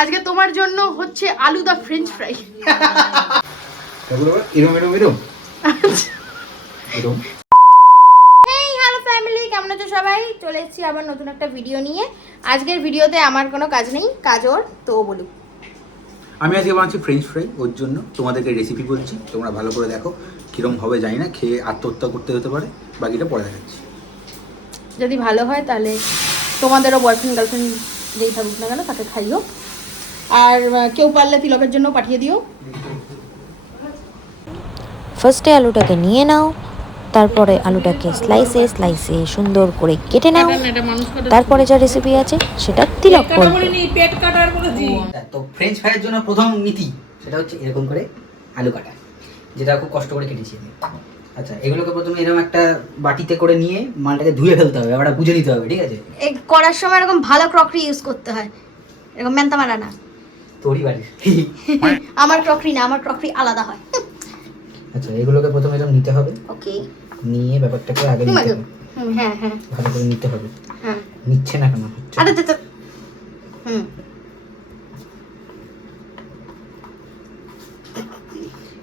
আজকে তোমার জন্য হচ্ছে আলু দা ফ্রেঞ্চ ফ্রাই এরম এরম এরম। এরম। ফ্যামিলি কেমন আছো সবাই? চলে এসেছি আবার নতুন একটা ভিডিও নিয়ে। আজকের ভিডিওতে আমার কোনো কাজ নেই কাজ ওর তো বলুক। আমি আজকে বানাচ্ছি ফ্রেঞ্চ ফ্রাই ওর জন্য। তোমাদেরকে রেসিপি বলছি তোমরা ভালো করে দেখো কীরকম হবে জানি না খেয়ে আত্মহত্যা করতে হতে পারে বাকিটা পরে দেখাচ্ছি। যদি ভালো হয় তাহলে তোমাদেরও বয়ফ্রেন্ড গার্লফ্রেন্ড যেই থাকুক না কেন তাকে খাইও। আর কেউ পারলে তিলকের জন্য পাঠিয়ে দিও। ফার্স্টে আলুটাকে নিয়ে নাও তারপরে আলুটাকে স্লাইসে স্লাইসে সুন্দর করে কেটে নাও। তারপরে যা রেসিপি আছে সেটা তিলক তো ফ্রেঞ্চ ফ্রাইয়ের জন্য প্রথম নীতি সেটা হচ্ছে এরকম করে আলু কাটা যেটা খুব কষ্ট করে কেটেছি আমি। আচ্ছা এগুলোকে প্রথমে এরকম একটা বাটিতে করে নিয়ে মালটাকে ধুয়ে ফেলতে হবে আবার বুঝে নিতে হবে ঠিক আছে? এই করার সময় এরকম ভালো ক্রকরি ইউজ করতে হয়। এরকম ম্যানতা মারা না তোরই বাড়ির। আমার ক্রকরি না আমার ক্রকরি আলাদা হয়। আচ্ছা এগুলোকে প্রথমে এরকম নিতে হবে। ওকে। নিয়ে ব্যাপারটাকে আগে নিতে হবে। হ্যাঁ হ্যাঁ। ভালো করে নিতে হবে। হ্যাঁ। নিচ্ছে না কেন? আরে তো হুম।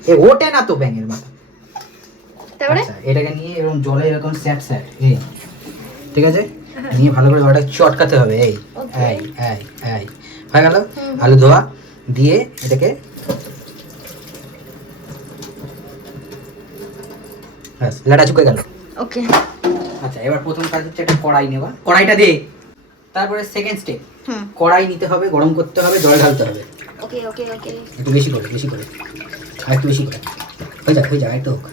এ ওঠে না তো ব্যাঙের মাথা। তারপরে? আচ্ছা এটাকে নিয়ে এরকম জলে এরকম স্যাট স্যাট এই। ঠিক আছে? নিয়ে ভালো করে ওটা চটকাতে হবে এই. এই এই এই। হয়ে গেল। আলু ধোয়া দিয়ে এটাকে ব্যাস লাটা চুকে গেল। ওকে। আচ্ছা এবার প্রথম কাজ হচ্ছে একটা কড়াই নেওয়া। কড়াইটা দে। তারপরে সেকেন্ড স্টেপ কড়াই নিতে হবে গরম করতে হবে জল ঢালতে হবে। ওকে ওকে ওকে। একটু বেশি করে বেশি করে। আর একটু বেশি করে। হয়ে যাক হয়ে যাক একটু হোক।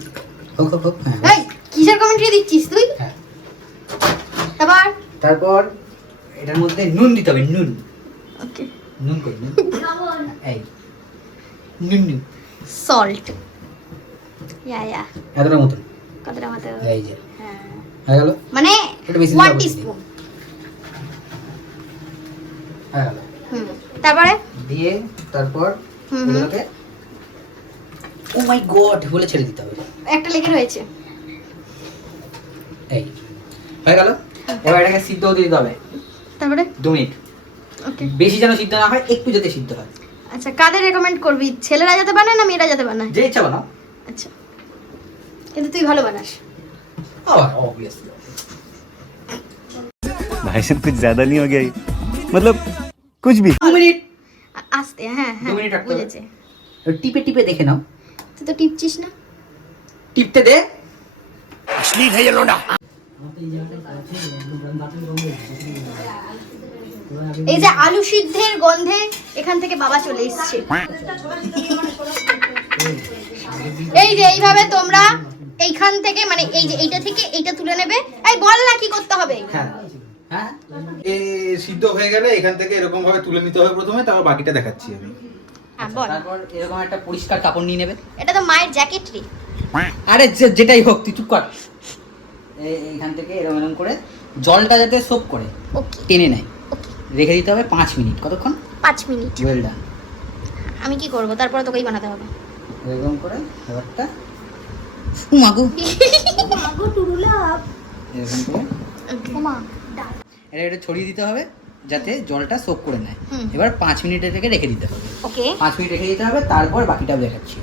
হোক হোক হোক হ্যাঁ। এই কিসের কমেন্ট্রি দিচ্ছিস তুই? হ্যাঁ। তারপর তারপর এটার মধ্যে নুন দিতে হবে নুন। নুন কই নুন এই নুন নুন সল্ট ইয়া ইয়া এতটা মতন কতটা মতো এই যে হ্যাঁ হয়ে গেল মানে ওয়ান টিস্পুন হয়ে গেল হুম তারপরে দিয়ে তারপর। এগুলোকে ও মাই গড বলে ছেড়ে দিতে হবে একটা লেগে রয়েছে। এই হয়ে গেল এবার এটাকে সিদ্ধ হতে দিতে হবে তারপরে দু মিনিট বেশি যেন সিদ্ধ না হয় একটু যাতে সিদ্ধ হয় আচ্ছা কাদের রেকমেন্ড করবি ছেলেরা যাতে বানায় না মেয়েরা যাতে বানায় যে ইচ্ছা বানাও আচ্ছা কিন্তু তুই ভালো বানাস আবার অবভিয়াসলি भाई साहब कुछ ज्यादा नहीं हो गया ये? मतलब कुछ भी দু মিনিট আ- আস্তে হ্যাঁ দু হ্যাঁ মিনিট রাখতে হবে। বুঝেছে এবার টিপে টিপে দেখে নাও তুই তো টিপছিস না টিপতে দে এই যে আলু সিদ্ধের গন্ধে এখান থেকে বাবা চলে এসছে। এই যে এইভাবে তোমরা এইখান থেকে মানে এই যে এইটা থেকে এইটা তুলে নেবে। এই বল না কি করতে হবে। হ্যাঁ। হ্যাঁ? সিদ্ধ হয়ে গেলে এখান থেকে এরকম ভাবে তুলে নিতে হবে প্রথমে তারপর বাকিটা দেখাচ্ছি আমি। হ্যাঁ তারপর এরকম একটা পরিষ্কার কাপড় নিয়ে নেবে। এটা তো মায়ের জ্যাকেট রে। আরে যেটাই হোক তুই চুপ কর। এইখান থেকে এরকম এরকম করে জলটা যাতে সোপ করে টেনে নেয়। রেখে দিতে হবে পাঁচ মিনিট। কতক্ষণ? পাঁচ মিনিট। ওয়েল ডান আমি কি করব? তারপরে তোকেই বানাতে হবে। এরকম করে ব্যাপারটা। উ মাগু এরকম করে। এটা এটা ছড়িয়ে দিতে হবে যাতে জলটা সোপ করে নেয়। এবার পাঁচ মিনিটের থেকে রেখে দিতে হবে। ওকে পাঁচ মিনিট রেখে দিতে হবে তারপর বাকিটা দেখাচ্ছি।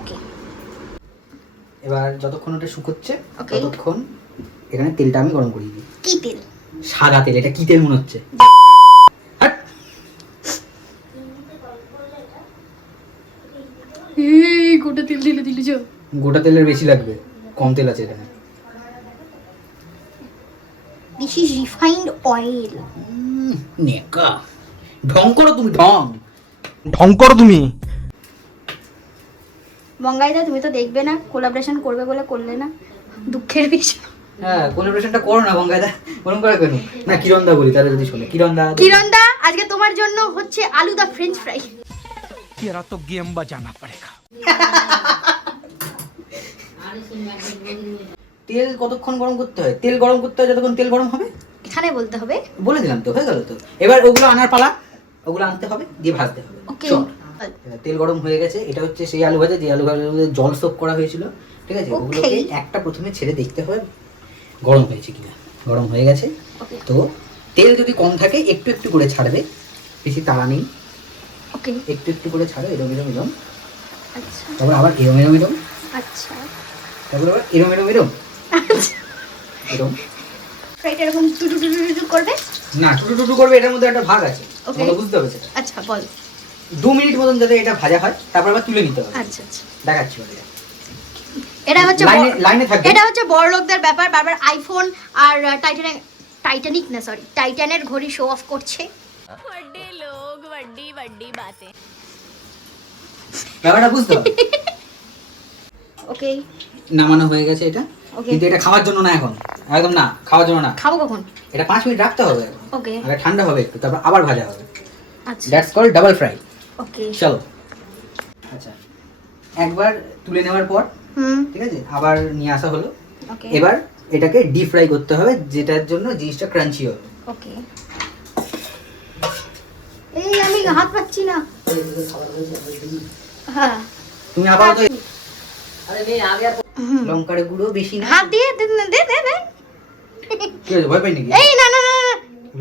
ওকে এবার যতক্ষণ ওটা শুকোচ্ছে. ততক্ষণ এখানে তেলটা আমি গরম করিয়ে দিই। কি তেল? সাদা তেল এটা কি তেল মনে হচ্ছে হাট। এই গোটা তেল দিলে দিলি যো গোটা তেলের বেশি লাগবে কম তেল আছে এখানে। দিস ইজ রিফাইন্ড অয়েল নেকা। ঢং করো তুমি ঢং। ঢং করো তুমি। বঙ্গাইদা তুমি তো দেখবে না কোলাবরেশন করবে বলে করলে না দুঃখের বিষয়। হ্যাঁ কোলাবরেশনটা করো না বঙ্গাইদা। বরং করে কেন? না কিরণদা বলি তাহলে যদি শোনে। কিরণদা কিরণদা আজকে তোমার জন্য হচ্ছে আলু দা ফ্রেঞ্চ ফ্রাই তেরা তো গেম বাজানা পড়েগা তেল কতক্ষণ গরম করতে হয়? তেল গরম করতে হয় যতক্ষণ তেল গরম হবে? এখানে বলতে হবে। বলে দিলাম তো হয়ে গেল তো। এবার ওগুলো আনার পালা ওগুলো আনতে হবে দিয়ে ভাজতে হবে। ওকে। চল। তেল গরম হয়ে গেছে এটা হচ্ছে সেই আলু ভাজা যে আলু ভাজার মধ্যে জল সোপ করা হয়েছিল ঠিক আছে. ওগুলোকে একটা প্রথমে ছেড়ে দেখতে হবে গরম হয়েছে কিনা। গরম হয়ে গেছে। তো তেল যদি কম থাকে একটু একটু করে ছাড়বে বেশি তাড়া নেই। ওকে। একটু একটু করে ছাড়ো এরম এরম এরম। আচ্ছা। তারপর আবার এরম এরম এরম। আচ্ছা। তারপর আবার এরম এরম এরম। এরম। ফ্রাইটা এরকম টুটু টুটু টুটু করবে? না টুটু টুটু করবে এটার মধ্যে একটা ভাগ আছে. তোমাকে বুঝতে হবে সেটা। আচ্ছা বল। দু মিনিট মতন যাতে এটা ভাজা হয় তারপর আবার তুলে নিতে হবে। আচ্ছা আচ্ছা। দেখাচ্ছি ওটা এটা হচ্ছে লাইনে থাকবে। এটা হচ্ছে বড় লোকদের ব্যাপার বারবার আইফোন আর টাইটানিক টাইটানিক না সরি টাইটানের ঘড়ি শো অফ করছে। ব্যাপারটা বুঝতে হবে। ওকে। নামানো হয়ে গেছে এটা। কিন্তু এটা খাওয়ার জন্য না এখন। একদম না খাওয়ার জন্য না। খাব কখন? এটা পাঁচ মিনিট রাখতে হবে। ওকে। আগে ঠান্ডা হবে একটু তারপর আবার ভাজা হবে। আচ্ছা। That's call double fry okay. চলো। আচ্ছা। একবার তুলে নেওয়ার পর হুম। ঠিক আছে? আবার নিয়ে আসা হলো। এবার এটাকে ডিপ ফ্রাই করতে হবে যেটার জন্য জিনিসটা ক্রাঞ্চি হবে। ওকে। এই আমি হাত পাচ্ছি না। হ্যাঁ। তুমি আপাতত লঙ্কার গুঁড়ো বেশি না। হাত দিয়ে দে দে দে দে কি ভয় পাই নাকি? এই না না না।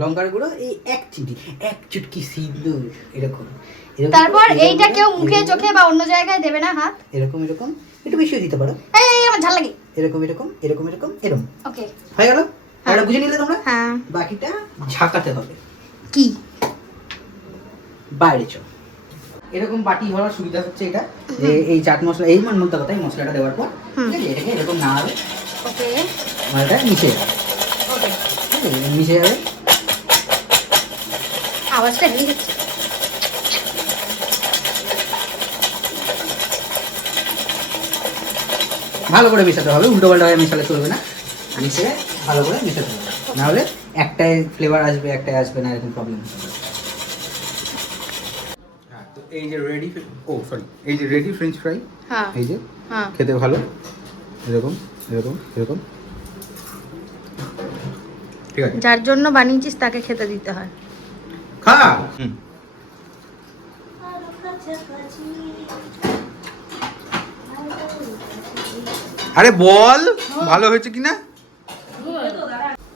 লঙ্কার গুঁড়ো এই এক চিটি এক চুটকি সিঁদুর এরকম। তারপর এইটা কেউ মুখে চোখে বা অন্য জায়গায় দেবে না হাত? এরকম এরকম। একটু বেশিও দিতে পারো। এই এই, আমার ঝাল লাগে। এরকম এরকম এরকম এরকম এরকম। ওকে। হয়ে গেল? এটা বুঝে নিলে তোমরা? হ্যাঁ। বাকিটা ঝাঁকাতে হবে। কি? বাইরে চো এরকম বাটি হওয়ার সুবিধা হচ্ছে এটা। যে এই চাট মশলা এই মান মধ্যে কথা এই মশলাটা দেওয়ার পর ঠিক আছে এটাকে এরকম না হবে ওকে। মালটা মিশে যাবে। ওকে। মিশে যাবে। আওয়াজটা হেভি হচ্ছে। ভালো করে মেশাতে হবে উল্টো পাল্টা হয়ে মেশালে চলবে না। মিশে ভালো করে মেশাতে হবে। নাহলে একটাই ফ্লেভার আসবে একটাই আসবে না এরকম প্রবলেম তো এই যে রেডি ও সরি এই যে রেডি ফ্রেঞ্চ ফ্রাই হ্যাঁ এই যে হ্যাঁ। খেতে ভালো? এরকম এরকম এরকম। ঠিক আছে। যার জন্য বানিয়েছিস তাকে খেতে দিতে হয়। খা! হুম। আরে বল ভালো হয়েছে কিনা?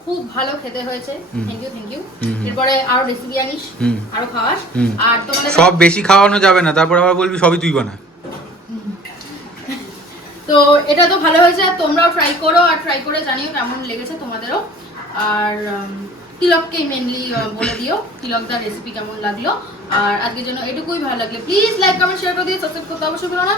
খুব ভালো খেতে হয়েছে। Thank you thank you. এরপরে আরও রেসিপি আনিস আরও খাওয়াস। আর তোমাদের সব বেশি খাওয়ানো যাবে না তারপর আবার বলবি সবই তুই বানা। তো এটা তো ভালো হয়েছে আর তোমরাও ট্রাই করো আর ট্রাই করে জানিও কেমন লেগেছে তোমাদেরও। আর তিলককে মেনলি বলে দিও তিলকদার রেসিপি কেমন লাগল। আর আজকের জন্য এটুকুই ভালো লাগলে প্লিজ লাইক কমেন্ট শেয়ার করে দিও। সাবস্ক্রাইব করতে অবশ্যই ভুলো না।